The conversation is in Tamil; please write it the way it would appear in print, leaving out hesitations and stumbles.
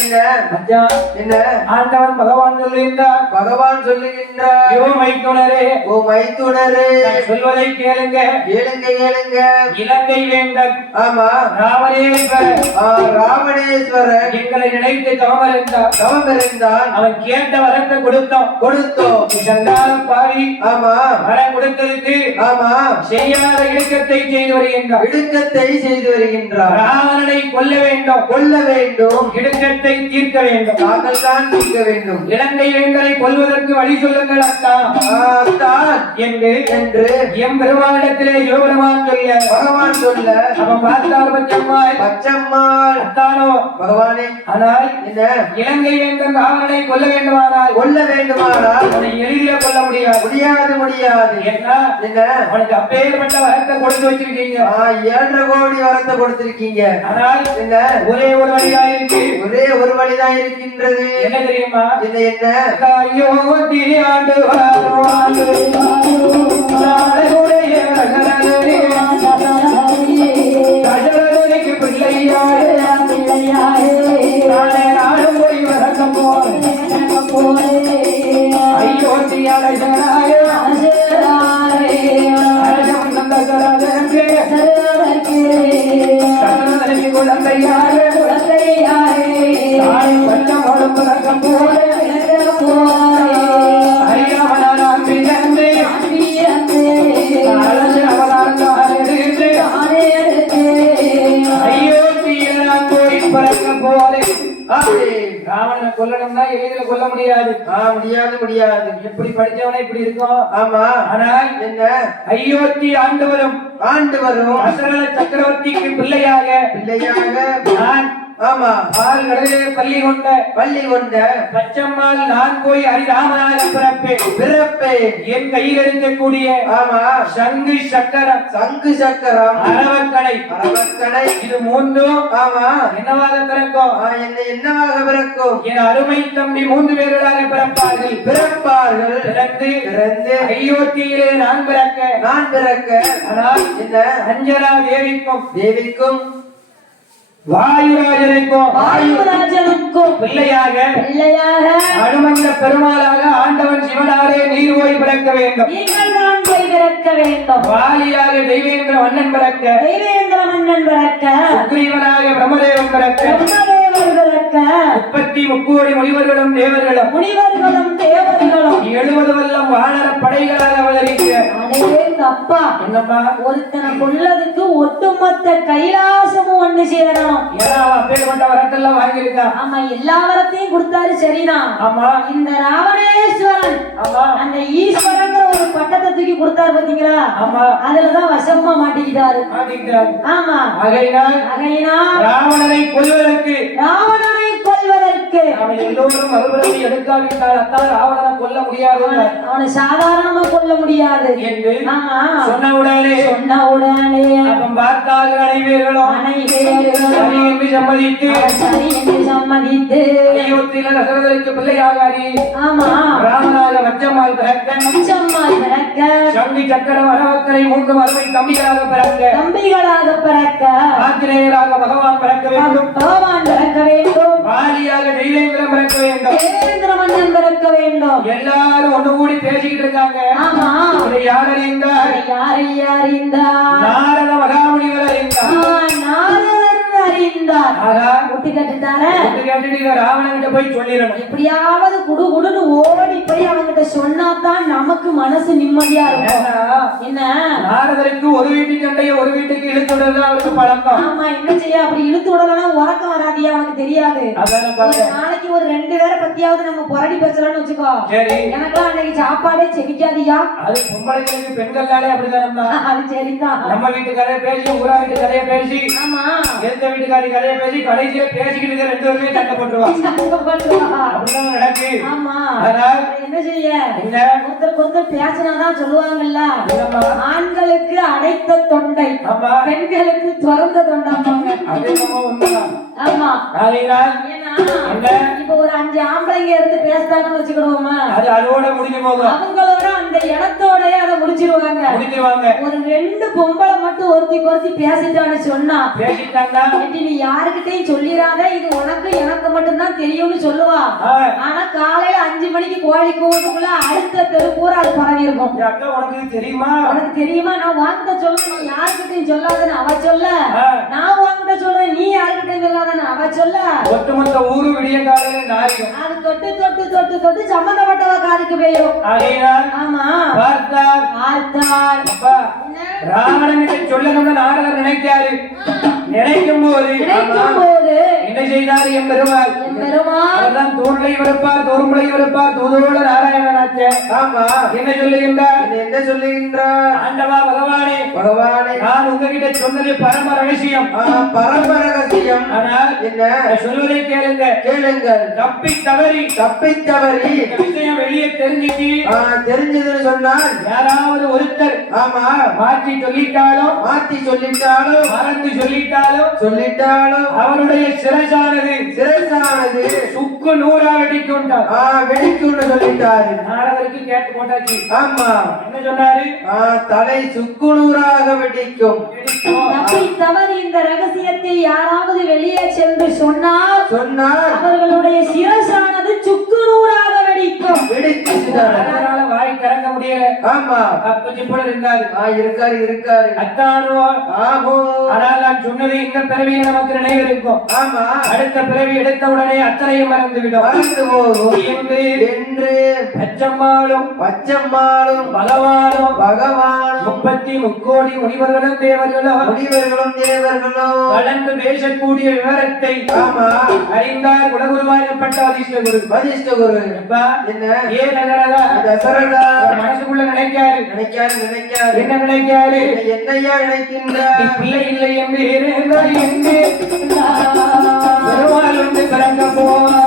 என்ன மச்சான் என்ன ஆண்டவன் பகவான் சொல்லுகின்றார் பகவான் சொல்லுகின்றார் ஓ மைத்துனரே ஓ மைத்துனரே சொல்வதை கேளுங்க கேளுங்க கேளுங்க இலங்கை வேந்தன் ஆமா ராவணேஸ்வரர் எங்களை நினைத்து தவம் இருந்தான் அவன் கேட்ட வரத்தை கொடுத்தோம் சண்டால பாவி ஆமா வரம் கொடுத்ததுக்கு ஆமா செய்யாத இடுக்கத்தை செய்து வருகின்றார் ராவணனை கொல்ல வேண்டும் இடுக்கத்தை தீர்க்க வேண்டும் தாங்கள் தான் தீர்க்க வேண்டும் இலங்கை வேந்தரை கொல்வதற்கு வழி சொல்லுங்கள் அத்தான் என்று எம்பெருமானிடத்திலே சிவபெருமான் பகவான் சொல்ல அவன் பார்த்தார் பச்சம்மாள் அத்தானோ பகவானே ஆனால் இந்த இலங்கை வேந்தன் ராவணனை கொல்ல வேண்டுமானால் அவனை எளிதில் கொல்ல முடியாது என்ன அவனுக்கு அப்பேற்பட்ட வரத்தை கொடுத்து வச்சிருக்கீங்க 7.5 கோடி வரத்தை கொடுத்திருக்கீங்க ஆனால் என்ன ஒரே ஒரு வழிதான் இருக்கின்றது என்ன தெரியுமா என்ன ஐயோ திரியாண்டு கொல்லணும்னா எளிதில் கொல்ல முடியாது எப்படி படிச்சவனா இப்படி இருக்கும் ஆமா ஆனால் என்ன அயோத்தி ஆண்டு வரும் அசரல சக்கரவர்த்திக்கு பிள்ளையாக நான் ஆமா பால் கடலே பள்ளி கொண்ட பச்சம்மாள் நான் போய் ஹரிராமனாக பிறப்பே என் கையில் இருக்கக்கூடிய ஆமா சங்கு சக்கரம் அரவக்கடை இது மூன்றும் ஆமா என்னவாக பிறக்கும் என் அருமை தம்பி 3 பேர்களாக பிறப்பார்கள் பிறந்து அயோத்தியிலே நான் பிறக்க ஆனால் இந்த அஞ்சனா தேவிக்கும் வாயுராஜனுக்கும் பிள்ளையாக அனுமந்த பெருமாளாக ஆண்டவன் சிவனாரே நீர் போய் பிறக்க வேண்டும் வாலியாக தெய்வேந்திர மன்னன் பிறக்க சுக்ரீவனாக பிரம்மதேவன் பிறக்க 33 கோடி முனிவர்களும் தேவர்களும் 70 வல்லம் வானர படைகளாக அவதரிக்க அப்பா என்னப்பா ஒருத்தனை கொல்லதுக்கு ஒட்டுமொத்த கைலாசமும் ஒண்ணு சேரணும் பேர்பட்ட வரத்தெல்லாம் வாங்கியிருக்கா ஆமா எல்லா வரத்தையும் கொடுத்தாரு சரிதான் ஆமா இந்த ராவணேஸ்வரன் ஆமா அந்த ஈஸ்வரங்கிற ஒரு பட்டத்தை தூக்கி கொடுத்தாரு பாத்தீங்களா ஆமா அதுலதான் வசமா மாட்டிக்கிட்டாரு ஆமா அகையினால் ராவணனை கொல்வதற்கு அவன் எல்லோரும் மறுபடியும் எடுக்காவிட்டால் அத்தான் ராவணனை கொல்ல முடியாது அவனை சாதாரணமா கொல்ல முடியாது என்று சொன்ன உடனே அவன் பார்த்தால் அனைவர்களும் சம்மதித்து அயோத்தியில தசரதருக்கு பிள்ளையாக ஆமா ராமனாக வச்சம்மாள் பிறக்க சங்கி சக்கரம் அரவக்கரை 3 அருமை தம்பிகளாக பிறக்க ஆஞ்சநேயராக பகவான் பிறக்க வேண்டும் வாலியாக தெய்வேந்திரம் பிறக்க வேண்டும் எல்லாரும் ஒண்ணு கூடி பேசிக்கிட்டு இருக்காங்க ஆமா யார் அறிந்தார் நாரத மகாமுனிவர் அறிந்தார் ராவணன் போய் சொல்லிடணும் எப்படியாவது குடுகுடுன்னு ஓடி போய் அவங்கிட்ட சொன்னாதான் நமக்கு மனசு நிம்மதியா இருக்கும் என்ன நாரதருக்கு ஒரு வீட்டுக்கு சண்டைய ஒரு வீட்டுக்கு இழுத்து விடுறது அவருக்கு பழக்கம் ஆமா என்ன செய்ய அப்படி இழுத்து விடலன்னா உறக்கம் வராதியா அவனுக்கு தெரியாது நாளைக்கு ஒரு 2 பேரை பத்தியாவது நம்ம புரடி பேசலாம்னு வச்சுக்கோ எனக்கெல்லாம் அன்னைக்கு சாப்பாடே செவிக்காதியா அது பொம்பளைங்களுக்கு பெண்கள்னாலே அப்படிதான் அது சரிதான் நம்ம வீட்டுக்காரே பேசி ஊரா வீட்டுக்காரே பேசி ஆமா எந்த வீட்டுக்காரி கதையை பேசி கடைசியில பேசிக்கிட்டு 2 பேருமே சண்டை போட்டுருவாங்க அப்படிதான் நடக்கு ஆமா அதனால் என்ன செய்ய ஒருத்தர் பேசினாதான் சொல்லுவாங்கல்ல ஆண்களுக்கு அடைத்த தொண்டை பெண்களுக்கு திறந்த தொண்டாங்க ஆமா இப்ப ஒரு 5 ஆம்பளைங்க இருந்து பேசுறாங்கன்னு வச்சுக்கிடுவோமா அதோட முடிஞ்சு போகும் அவங்களோட அந்த இடத்தோட அதை முடிச்சிருவாங்க ஒரு 2 பொம்பளை மட்டும் ஒருத்தி பேசிட்டான்னு சொன்னா நீ யாருக்கிட்டையும் சொல்லிடாத இது உனக்கு எனக்கு மட்டும்தான் தான் தெரியும்னு சொல்லுவா. ஆனா காலையில 5 மணிக்கு கோழி கூவுறதுக்குள்ள அடுத்த தெரு பூரா அது பரவி இருக்கும். அக்கா உனக்கு தெரியுமா? உனக்கு தெரியுமா? நான் வாங்கிட்ட சொல்றேன், யாருக்கிட்டையும் சொல்லாதன்னு அவ சொல்ல. நான் வாங்கிட்ட சொல்றேன், நீ யாருக்கிட்டையும் சொல்லாதன்னு அவ சொல்ல. ஒட்டுமொத்த ஊரு விடிய காலையில நாரியும். அது தொட்டு தொட்டு தொட்டு தொட்டு சம்பந்தப்பட்டவ காதுக்கு போயிடும். ஆமா பார்த்தார் அப்பா ராவணனை சொல்லணும்னு நாரதர் நினைக்காரு. நினைக்கும் போது என்ன செய்தார் எம்பெருமாள்? அவர்தான் தூண்லை விழுப்பார் தூர்முலை விழுப்பார் தூதோட நாராயணனாச்சே. ஆமா என்ன சொல்லுகின்றார்? என்ன சொல்லுகின்றார்? ஆண்டவா பகவானே பகவானே நான் உங்ககிட்ட சொன்னது பரம ரகசியம். பரம ரகசியம். ஆனால் என்ன சொல்வதை கேளுங்க கேளுங்கள். தப்பி தவறி விஷயம் வெளியே தெரிஞ்சதுன்னு சொன்னால் யாராவது ஒருத்தர் ஆமா மாற்றி சொல்லிட்டாலும் மறந்து சொல்லிட்டாலும் அவருடைய சிரசானது சுக்கு நூறா வெடிக்கும்னு சொல்லிட்டாரு. நாரதருக்கு கேட்டு போட்டாச்சு. ஆமா என்ன சொன்னாரு? தலை சுக்கு நூறாக வெடிக்கும். தப்பி தவறி இந்த ரகசியத்தை யாராவது வெளியே சென்று சொன்னால் அவர்களுடைய சிரசானது சுக்கு நூறாக வெடிக்கும். அதனால வாய் திறக்க முடியல. ஆமா அப்படி போல இருக்காரு அத்தானோ ஆகோ. ஆனால் நான் சொன்னது இந்த பிறவியில் நமக்கு நினைவு இருக்கும். ஆமா அடுத்த பிறவி எடுத்த உடனே அத்தனையும் மறந்து போகும் என்று பச்சம்மாளும் பகவானும் 33 கோடி முனிவர்களும் தேவர்களும் கலந்து பேசக்கூடிய விவரத்தை ஆமா அறிந்தார் குலகுருவாயப்பட்ட வசிஷ்ட குரு. என்ன ஏன் தசரதா மனசுக்குள்ள நினைக்காரு என்ன நினைக்காரு? என்னையா நினைக்கின்றார்? பிள்ளை இல்லை என்று பெருமாள் வந்து பிறக்க போவார்.